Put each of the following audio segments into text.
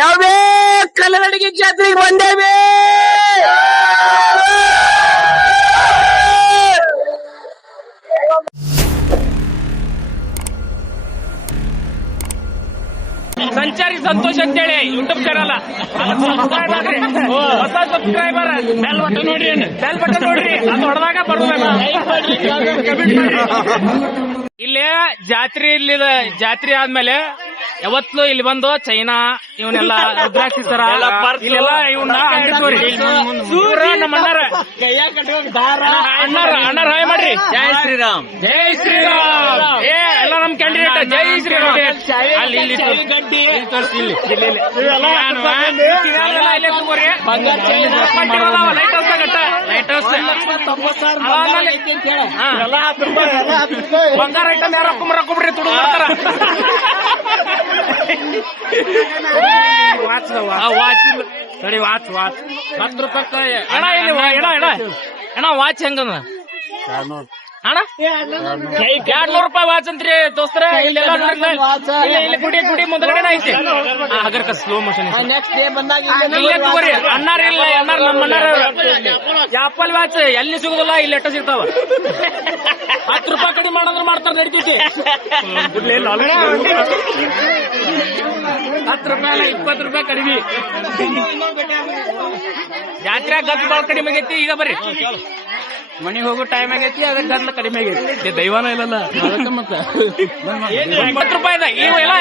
ಯಾವೇ ಕಲ್ಲರಡಿಗೆ ಜಾತ್ರೆಗೆ ಬಂದೇವೆ. ಸಂಚಾರಿ ಸಂತೋಷ್ ಅಂತೇಳಿ ಯೂಟ್ಯೂಬ್ ಚಾನಲ್ ಹೊಸ ಸಬ್ಸ್ಕ್ರೈಬರ್ ಬೆಲ್ ಬಟನ್ ನೋಡ್ರಿ, ಬೆಲ್ ಬಟನ್ ನೋಡ್ರಿ, ಅದು ಹೊಡೆದಾಗ ಬರ್ಬೇಕು. ಇಲ್ಲೇ ಜಾತ್ರೆ ಆದ್ಮೇಲೆ ಯಾವತ್ತು ಇಲ್ಲಿ ಬಂದು ಚೈನಾ ಇವನ್ನೆಲ್ಲ ರುದ್ರಾಕ್ಷಿ ಸರ ಇಲ್ಲೆಲ್ಲ ಇವನ್ನ ಅಂಟಿಸ್ಕೋರಿ. ನಮ್ಮ ಅಣ್ಣಾರ ಹಾಯ್ ಮಾಡ್ರಿ. ಜೈ ಶ್ರೀರಾಮ್, ಜೈ ಶ್ರೀರಾಮ್. ಎಲ್ಲ ನಮ್ ಕ್ಯಾಂಡಿಡೇಟ್ ಜೈ ಶ್ರೀರಾಮ್. ಬಂಗಾರ ಐಟಮ್ ಯಾರು ರೊಕ್ಕಬ್ರಿ ತುಡು ಮಾಡ್ತಾರ. ವಾಚ್ 10 ರೂಪಾಯಿ ಅಣ್ಣ. ಇಲ್ಲಿ ಅಣ್ಣ ವಾಚ್ ಹೆಂಗದ ಅಣ್ಣ? 200 ರೂಪಾಯಿ ವಾಚ್ ಅಂತ್ರಿ ದೋಸ್ತರ. ಇಲ್ಲಿ ಗುಡಿ ಮುಂದಗಡೆ ಐತಿ. ಅಗರ್ಕ ಸ್ಲೋ ಮೋಷನ್ ನೆಕ್ಸ್ಟ್ ಡೇ ಬಂದಾಗ ಅಣ್ಣಾರ ಇಲ್ಲ. ನಮ್ಮ ಅಣ್ಣಾರ ಆಪಲ್ ವಾಚ್ ಎಲ್ಲಿ ಸಿಗುದಿಲ್ಲ, ಇಲ್ಲಿ ಎಟ್ಟ ಸಿಗ್ತಾವ. 10 ರೂಪಾಯಿ ಕಡಿಮೆ ಮಾಡಿದ್ರೆ ಮಾಡ್ತಾರ, ನಡೀತೈತಿ. 10 ರೂಪಾಯಿ 20 ರೂಪಾಯಿ ಕಡಿಮೆ. ಜಾತ್ರೆ ಗದ್ದು ಬಾಳ ಕಡಿಮೆ ಆಗೈತಿ. ಈಗ ಬರ್ರಿ, ಮನೆಗೆ ಹೋಗೋ ಟೈಮ್ ಆಗೈತಿ, ಅದ್ರ ಗದ್ಲ ಕಡಿಮೆ ಆಗೈತಿ. ದೈವಾನ ಇಲ್ಲಲ್ಲ ಮತ್ತೆ 20 ರೂಪಾಯಿದ ಇವೆಲ್ಲ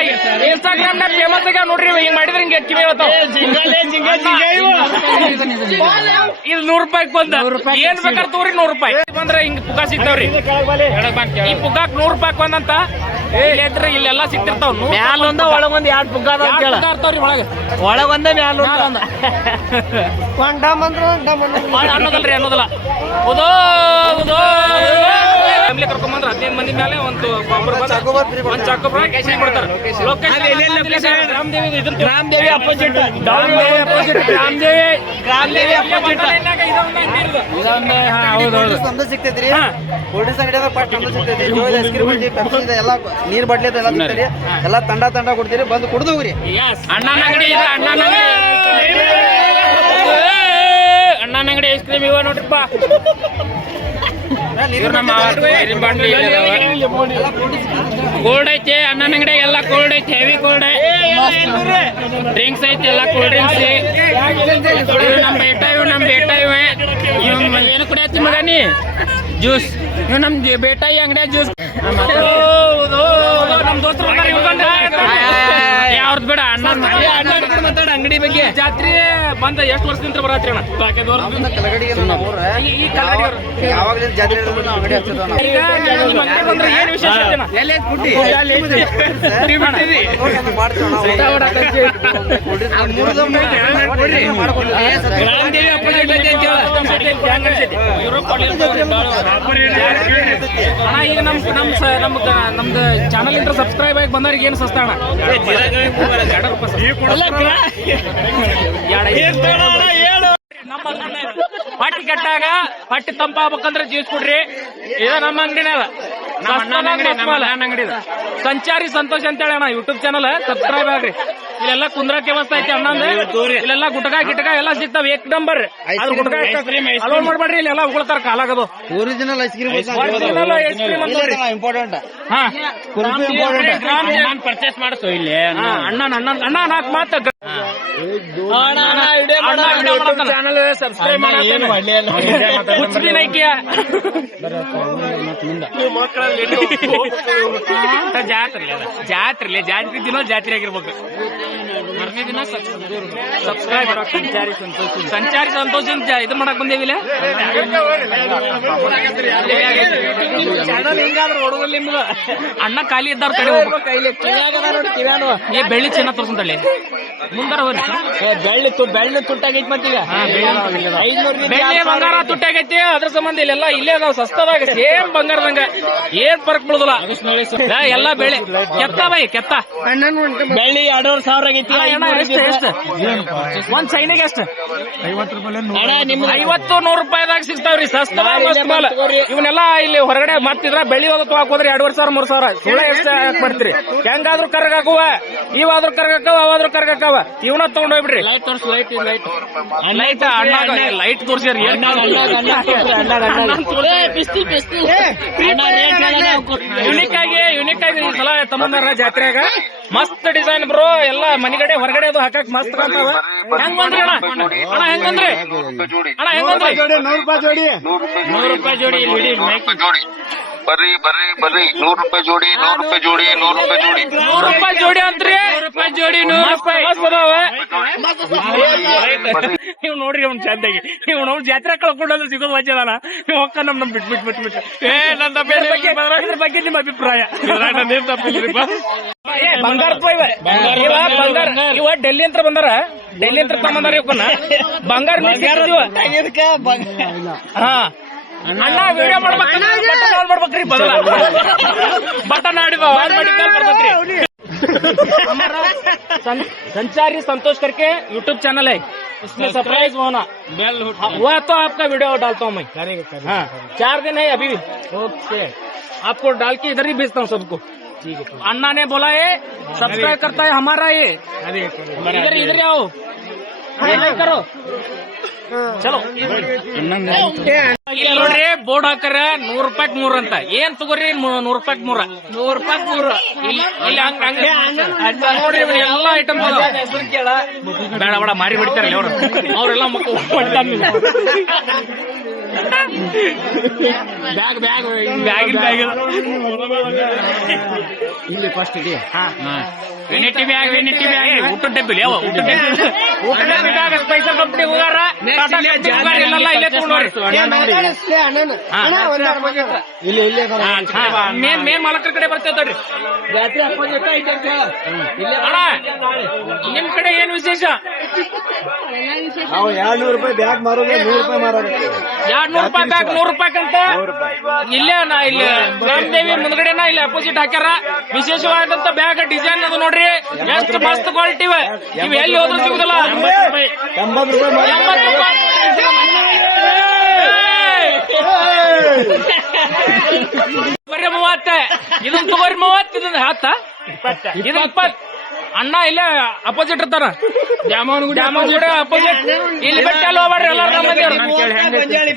ಇನ್ಸ್ಟಾಗ್ರಾಮ್ ನ ಫೇಮಸ್ ಆಗ ನೋಡ್ರಿ. ಹಿಂಗ್ ಮಾಡಿದ್ರೆ ಹಿಂಗೆ ಕಿವಿ ಇವತ್ತು ಇದು 100 ರೂಪಾಯಿಗೆ ಬಂದ. ಏನ್ ಬೇಕಾದ್ರೆ ತೋರಿ 100 ರೂಪಾಯಿ ಬಂದ್ರೆ ಹಿಂಗ್ ಪುಗ ಸಿಗ್ತಾವ್ರಿ. ಈ ಪುಗಾಕ್ 100 ರೂಪಾಯಿ ಬಂದಂತ ಇದ್ರೆ ಇಲ್ಲೆಲ್ಲ ಸಿಗ್ತಿರ್ತಾವ. ಮ್ಯಾಲೊಂದ ಒಳಗೊಂದ್ 2 ಪುಗ್ಗ ಇರ್ತಾವ್ರಿ. ಒಳಗೊಂದ ಮ್ಯಾಲ ಅನ್ನೋದಲ್ರಿ, ಅನ್ನೋದಲ್ಲ. ಫ್ಯಾಮಿಲಿ ಕರ್ಕೊಂಡ್ಬಂದ್ರೆ 15 ಮಂದಿ ಮೇಲೆ ಒಂದು ಚಾಕೋಬ್ರ ಕೊಡ್ತಾರೆ. ರಾಮದೇವಿ ಅಪೋಸಿಟ್, ರಾಮದೇವಿ ಅಪೋಸಿಟ್ ನಮ್ದು ಸಿಗ್ತೈತ್ರಿ. ಕೋಲ್ಡ್ ಡ್ರಿಂಕ್ಸ್ ಅಂಗಡಿ ಪಾಟ್ ನಮ್ದು ಸಿಗ್ತೈತಿ. ಜೋಯ್ ಐಸ್ ಕ್ರೀಮ್ ಐತಿ, ಪೆಪ್ಸಿ ಎಲ್ಲ ನೀರ್ ಬಟ್ಲಿ ಎಲ್ಲ ಸಿಗ್ತೈತಿ. ಎಲ್ಲ ತಂಡ ಕೊಡ್ತೀರಿ, ಬಂದು ಕುಡ್ದು ಹೋಗ್ರಿ. ಅಣ್ಣನ ಅಂಗಡಿ ಇದೆ. ಅಣ್ಣನ ಅಂಗಡಿ ಐಸ್ ಕ್ರೀಮ್ ಇವ ನೋಡ್ರಿಪ್ಪ. ಕೋಲ್ಡ್ ಐತಿ ಅಣ್ಣನ ಅಂಗಡಿ, ಎಲ್ಲ ಕೋಲ್ಡ್ ಐತಿ, ಹೆವಿ ಕೋಲ್ಡ್ ಡ್ರಿಂಕ್ಸ್ ಐತಿ, ಎಲ್ಲ ಕೋಲ್ಡ್ ಡ್ರಿಂಕ್ಸ್. ನಮ್ ಬೇಟ ಇವೆ ಏನು ಕುಡಿಯತ್ತಿ ಮಗನಿ ಜ್ಯೂಸ್. ಇವ್ ನಮ್ ಬೇಟ ಈ ಅಂಗಡಿಯ ಜ್ಯೂಸ್. ನಮ್ ದೋಸ್ತರು ಯಾವ್ದು ಬೇಡ ಅಣ್ಣ ಮಾತಾಡ ಅಂಗಡಿ ಬಗ್ಗೆ. ಜಾತ್ರೆ ಬಂದ ಎಷ್ಟು ವರ್ಷದಿಂದ ಬರತ್ರಿ ಅಣ್ಣ? ಏನ್ ವಿಶೇಷ ಈಗ ನಮ್ದು ಚಾನಲ್ ಇಂದ ಸಬ್ಸ್ಕ್ರೈಬ್ ಆಗಿ ಬಂದವ್ರಿಗೆ ಏನು ಸಸ್ತ ಅಣ್ಣ? ಪಟ್ಟಿ ಕಟ್ಟಾಗ ಪಟ್ಟಿ ತಂಪಾಗ್ಬೇಕಂದ್ರೆ ಜ್ಯೂಸ್ ಕೊಡ್ರಿ. ಇದ ನಮ್ಮ ಅಂಗಡಿನ ಅಂಗಡಿ ಸಂಚಾರಿ ಸಂತೋಷ್ ಅಂತ ಹೇಳಿ ಅಣ್ಣ ಯೂಟ್ಯೂಬ್ ಚಾನಲ್ ಸಬ್ಸ್ಕ್ರೈಬ್ ಆಗ್ರಿ. ಇಲ್ಲೆಲ್ಲ ಕುಂದ್ರಕ್ಕೆ ವ್ಯವಸ್ಥೆ ಐತಿ ಅಣ್ಣಂದ. ಇಲ್ಲೆಲ್ಲ ಗುಟ್ಕಾ ಎಲ್ಲ ಸಿಗ್ತಾವ. ಏಕ್ ನಂಬರ್ ಅಲೋಡ್ ಮಾಡ್ಬೇಡ್ರಿ. ಇಲ್ಲೆಲ್ಲ ಉಗುಳ್ತಾರ ಕಾಲಾಗದು. Original ice cream important. Purchase ಮಾಡಿಸು ಇಲ್ಲಿ ಅಣ್ಣ 4 ಮಾತ ಚಾನಲ್ ಸಬ್ಸ್ಕ್ರೈಬ್ ಜಾತ್ರೆ ದಿನ ಜಾತ್ರೆ ಆಗಿರ್ಬೇಕು. ಮರನೇ ದಿನ ಸಬ್ಸ್ಕ್ರೈಬ್ ಸಂಚಾರಿ ಸಂತೋಷ ಇದು ಮಾಡಕ್ ಬಂದೇವಿಲ್ಲ. ಚಾನಲ್ ಹಿಂಗಾದ್ರೆ ಹೊಡೋದಿಲ್ಲ ನಿಮ್ದು. ಅಣ್ಣ ಖಾಲಿ ಇದ್ದವ್ರ ಕಡೆ ಏ ಬೆಳ್ಳಿ ಚಿನ್ನ ತೋರ್ಸಂತಳ್ಳಿ ಮುಂದಾರ ಬೆಳ್ಳಿ ತುಟ್ಟಾಗೈತಿ. ಮತ್ತೀಗ ಬೆಳ್ಳಿ ಬಂಗಾರ ತುಟ್ಟಾಗೈತಿ. ಅದ್ರ ಸಂಬಂಧ ಇಲ್ಲೆಲ್ಲ ಇಲ್ಲೇ ನಾವು ಸಸ್ತದಾಗ ಸೇಮ್ ಬಂಗಾರದಂಗ ಏನ್ ಫರಕ್ ಬೀಳುದಿಲ್ಲ. ಎಲ್ಲ ಬೆಳೆ ಕೆತ್ತ ಬೈ ಕೆತ್ತ ಬೆಳ್ಳಿ 2,500 ಆಗೈತಿ. ಒಂದ್ ಚೈನಿಗೆ ಎಷ್ಟು 50-100 ರೂಪಾಯಿದಾಗ ಸಿಗ್ತಾವ್ರಿ. ಸಸ್ತದ ಮಸ್ತ್ ಮಾಲ್. ಇವನ್ನೆಲ್ಲ ಇಲ್ಲಿ ಹೊರಗಡೆ ಮತ್ತಿದ್ರ ಬೆಳ್ಳಿ ಹೋದತ್ತು ಹಾಕೋದ್ರಿ 2,500-3,000 ಸುಳ್ಳ ಎಷ್ಟು ಮಾಡ್ತೀರಿ? ಹೆಂಗಾದ್ರು ಕರ್ಗಾಕುವ, ಇವಾದ್ರೂ ಕರ್ಗಾಕವ, ಅವಾದ್ರೂ ಕರ್ಗಾಕವ. ಅದಾವ ಇವನ ತಗೊಂಡ್ ಹೋಗ್ಬಿಡ್ರಿ ಲೈಟ್ ತೋರ್ಸು ಲೈಟ್ ಲೈಟ್ ಲೈಟ್ ಅಣ್ಣ ಲೈಟ್ ತೋರ್ಸ್ಯಾರ ಯುನಿಕ್ ಆಗಿ ಈ ಸಲ ತಮ್ಮಂದಾರ ಜಾತ್ರೆಯಾಗ ಮಸ್ತ್ ಡಿಸೈನ್ ಬ್ರೋ ಎಲ್ಲ ಮನಿಗಡೆ ಹೊರಗಡೆ ಅದು ಹಾಕಕ್ ಮಸ್ತ್ ಕಾಣ್ತಾವ. ಹೆಂಗ್ ಬಂದ್ರಿ ಅಣ್ಣ ಹೆಂಗ್ ಬಂದ್ರಿ ಅಣ್ಣ ಹೆಂಗ್ ಬಂದ್ರಿ? 100 ರೂಪಾಯಿ ಜೋಡಿ ಇಲ್ಲಿ ಬರ್ರಿ 100 ರೂಪಾಯಿ ಜೋಡಿ 100 ರೂಪಾಯಿ ಜೋಡಿ ಅಂತ್ರಿ 100 ರೂಪಾಯಿ ಜೋಡಿ 100 ರೂಪಾಯಿ ನೀವು ನೋಡ್ರಿ ಅವ್ನು ಚಂದಾಗಿ ನೀವು ನೋಡಿ ಜಾತ್ರೆ ಕಳ್ಕೊಂಡಲ್ಲ ಸಿಗೋದು ವಜ್ಜದಾನ ನೀವು ಹೊಕ್ಕ ನಮ್ ಬಿಟ್ಟು ಏ ನನ್ನ ಇದ್ರ ಬಗ್ಗೆ ನಿಮ್ಮ ಅಭಿಪ್ರಾಯ ಬಂಗಾರ ಬಂಗಾರ ಇವ ಡೆಲ್ಲಿ ಅಂತ ಬಂದಾರ ಡೆಲ್ಲಿ ಅಂತ ತಗೊಂಬಂದಾರ ಇವನ್ನ ಬಂಗಾರ ಹಾ ಅಣ್ಣ ವಿಡಿಯೋ ಮಾಡ್ಬೇಕ್ರಿ ಬಟನ್ ಆಡಿದ ಬರ್ತೈತ್ರಿ. संचारी संतोष करके यूट्यूब चैनल है, उसमें सरप्राइज होना हुआ तो आपका वीडियो डालता हूँ मैं. हाँ 4 दिन है अभी. ओके आपको डाल के इधर ही भेजता हूँ सबको. अन्ना ने बोला है सब्सक्राइब करता है हमारा ये. इधर ही आओ लाइक करो. ಚಲೋ ನೋಡ್ರಿ ಬೋರ್ಡ್ ಹಾಕರ 100 ರೂಪಾಯಿ 3 ಅಂತ ಏನ್ ತಗೋರಿ 100 ರೂಪಾಯಿ 3 ಇಲ್ಲಿ ಹಂಗ ನೋಡ್ರಿ ಎಲ್ಲ ಐಟಮ್ ಬೇಡ ಬೇಡ ಮಾರಿ ಬಿಡ್ತಾರೆ ಅವ್ರು ಅವ್ರೆಲ್ಲ ಮಕ್ಕಳು ಬ್ಯಾಗ್ ಇಲ್ಲಿ ಫಸ್ಟ್ ಇದೆ. ವೆನಿಟಿ ಬ್ಯಾಗ್ ಊಟ ಡಬ್ಬಿ ಯಾವ ಊಟ ಡಬ್ಬಿ ಬ್ಯಾಗ್ ಸ್ಪೈಸರ್ ಕಂಪ್ನಿ ಹೋಗಾರ ಇಲ್ಲೇ ತಗೊಂಡ್ರಿ ಮೇನ್ ಮಾಲಕರ ಕಡೆ ಬರ್ತೇವ್ರಿ. ಅಣ್ಣ ನಿಮ್ ಕಡೆ ಏನ್ ವಿಶೇಷ? 200 ರೂಪಾಯಿ ಬ್ಯಾಗ್ ಮಾರೋದು 100 ರೂಪಾಯಿ ಮಾರೋದು 200 ರೂಪಾಯಿ ಬ್ಯಾಗ್ 100 ರೂಪಾಯಿ ಅಂತ ಇಲ್ಲೇ ಇಲ್ಲಿ ರಾಮದೇವಿ ಮುಂದ್ಗಡೆನ ಇಲ್ಲಿ ಅಪೋಸಿಟ್ ಹಾಕ್ಯಾರ. ವಿಶೇಷವಾದಂತ ಬ್ಯಾಗ್ ಡಿಸೈನ್ ಅದು ನೋಡ್ರಿ ಎಷ್ಟು ಮಸ್ತ್ ಕ್ವಾಲಿಟಿ ಇವೆ. ನೀವು ಎಲ್ಲಿ ಹೋದ್ರೂ ಸಿಗುದಿಲ್ಲ. 80 ರೂಪಾಯಿ 80 ರೂಪಾಯಿ ಬರೀ 30 ಇದನ್ನ ತಗೋರಿ 30 ಇದನ್ನ 10 ಇದು 20. ಅಣ್ಣ ಇಲ್ಲೇ ಅಪೋಸಿಟ್ ಇರ್ತಾರ ದ್ಯಾಮವ್ವನ ಗುಡಿ ಅಪೋಸಿಟ್. ಇಲ್ಲಿ ಬೆಟ್ಟ ಅಲ್ಲಿ ಹೋಗ್ಬಾರ್ರಿ ಎಲ್ಲಾರು ನಮ್ಮ ಮಂದಿಯವ್ರು.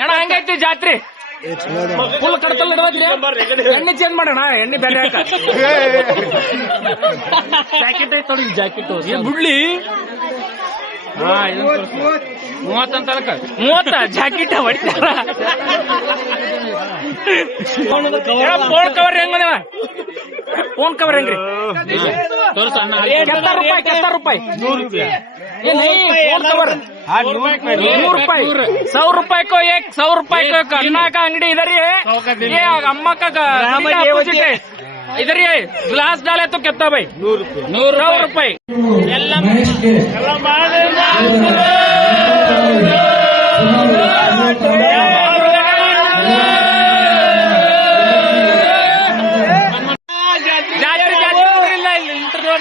ಅಣ್ಣ ಹೆಂಗೈತಿ ಜಾತ್ರೆ? ಫುಲ್ ಕಡ್ತಲ್ ನಡವತ್ರಿ. ಎಣ್ಣೆ ಚೇಂಜ್ ಮಾಡೋಣ ಎಣ್ಣೆ ಬೇರೆ ಹಾಕ. ಜಾಕೆಟ್ ಐತ್ ನೋಡಿ ಜಾಕೆಟ್ ಬಿಡ್ಲಿ. 30 ಅಂತ 30 ಜಾಕೆಟ್ ಹೊಡಿತಾರ. ಫೋನ್ ಕವರ್ ಹೆಂಗ ಫೋನ್ ಕವರ್ ಹೆಂಗ್ರಿ? 70 ರೂಪಾಯಿ 100 ರೂಪಾಯಿ फोन कवर 100 रुपए 100 रुपए को 100 रुपए को अन्ना का अंगड़ी इधर ही है. ये अम्मा का अपोजिट है. इधर ही है. ग्लास डाले तो कितना भाई? 100 रुपए.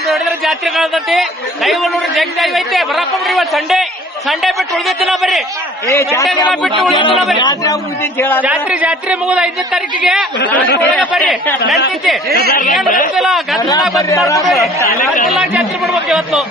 ನೋಡಿದ್ರೆ ಜಾತ್ರೆ ಕಾಣತೈತಿ. ಲೈವ್ ನೋಡ್ರಿ ಜಗ್ಗಿ ಐತೆ ಬರಪ್ಪ ಬಿಡ್ರಿ. ಇವತ್ತು ಸಂಡೇ ಬಿಟ್ಟು ಉಳಿದ ದಿನ ಬರ್ರಿ. ಬಿಟ್ಟು ಉಳಿದ ದಿನ ಬರ್ರಿ. ಜಾತ್ರೆ ಮುಗಿದ 5ನೇ ತಾರೀಕಿಗೆ ಬರ್ರಿ. ನಡ್ತೈತಿ ಏನ್ ಗೊತ್ತಿಲ್ಲ ಜಾತ್ರೆ ಬಿಡ್ಬೇಕು ಇವತ್ತು.